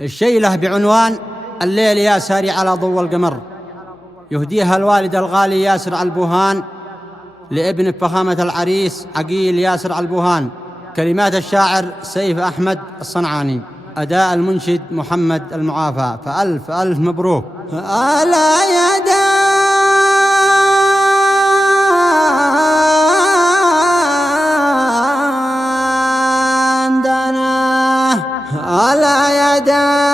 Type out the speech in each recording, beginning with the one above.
الشيلة بعنوان الليل يا ساري على ضوء القمر، يهديها الوالد الغالي ياسر علبوهان لابن فخامة العريس عقيل ياسر علبوهان. كلمات الشاعر سيف أحمد الصنعاني، أداء المنشد محمد المعافى. فألف ألف مبروك. ألا يا دانا ألا يا دانا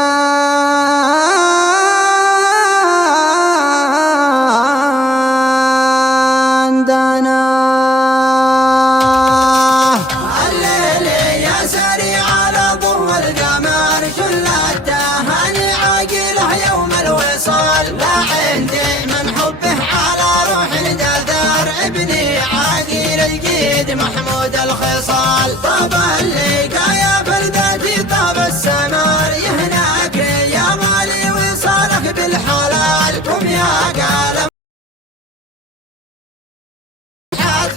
الليل يا ساري على ضوء القمر، شلته هاني عاقله يوم الوصال. لا عندي من حبه على روح دثار، ابني عاقل الجيد محمود الخصال. طاب اللقا يا بلدتي طاب السمار، يهناك يا غالي وصالك بالحلال. قم يا قلم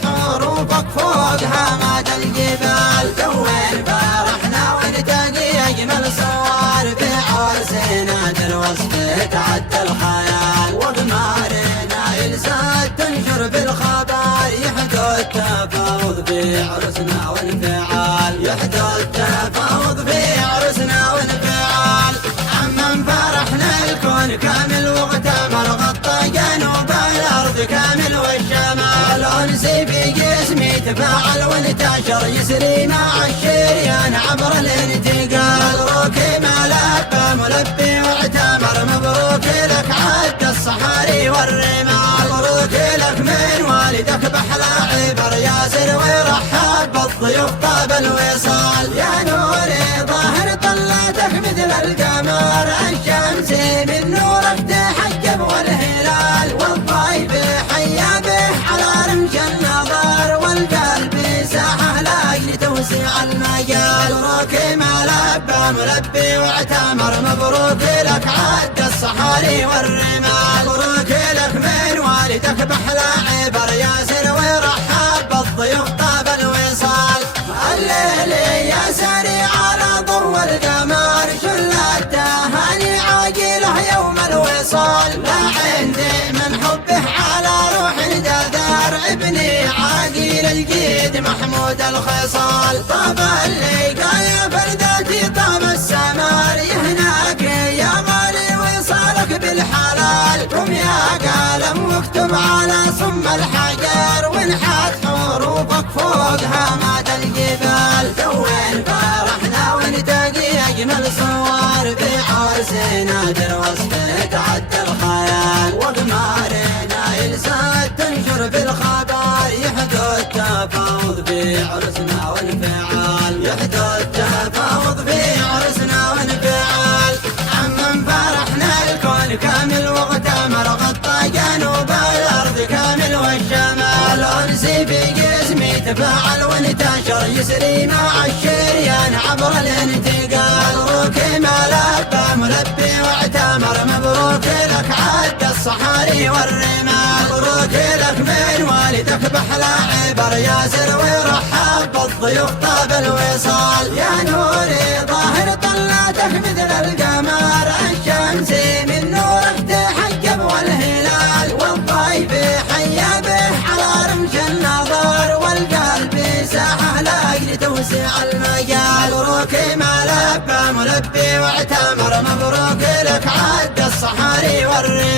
حروفك فوق هامات الجبال، دور فرحنا ونتقي اجمل صور. في عرسنا الوصف تعدى الخيال، وغمارنا يلسات تنشر بالخبر. يحدث تفاوض في عرسنا وانفعال، يحدث تفاوض في عرسنا وانفعال. عمن فرحنا الكون كامل واغتمر، غطى جنوب الارض كامل والشمال. انسي في جسمي تفاعل وانتشر، يسري مع الشريان عبر الانتقال. مبروك ملبى ملبي واعتمر، مبروك لك عد الصحاري والرمال. مبروك لك من والدك بحلى عبر ياسر، ويرحب بالضيوف طاب الوصال. يا نوري ظاهر طلاتك مثل القمر، الشمس من نورك تحجب والهلال. والضيف حيا به على رمش النظر، والقلب ساحه لاجل توسيع المجال. مبروك ملبى ملبي واعتمر، مبروك لك عد الصحاري والرمال. مبروك لك من والدك بحلى عبر ياسر، ويرحب بالضيوف طاب الوصال. الليل يا ساري على ضوء القمر، شلته هاني عاقله يوم الوصال. لا عندي من حبه على روح دثار، ابني عاقل الجيد محمود الخصال. طاب اللقا يا بلدتي طاب السمار، يهناك يا غالي وصالك بالحلال. قم يا قلم واكتب على صم الحجر، وانحت حروفك فوق هامات الجبال. دوين فرحنا ونتقي اجمل صور، في عرسنا الوصف تعدى الخيال. وغمارنا يلسات تنشر في الخبر، يحدث تفاوض في عرسنا وانفعال. يحدث تفاوض في عرسنا وانفعال. عمن فرحنا الكون كامل واغتمر، غطى جنوب الارض كامل والشمال. انسي في جسمي تفاعل وانتشر، يسري مع الشريان عبر الانتقال. مبروك ملبى ملبي واعتمر، مبروك لك عد الصحاري والرمال. مبروك لك من والدك بحلى عبر ياسر، ويرحب بالضيوف طاب الوصال. يا نوري ظاهر طلاتك مثل القمر، الشمس من نورك تحجب والهلال. والضيف حيا به على رمش النظر، والقلب ساحه لاجل توسيع المجال. مبروك ملبى ملبي واعتمر، مبروك لك عد الصحاري والرمال.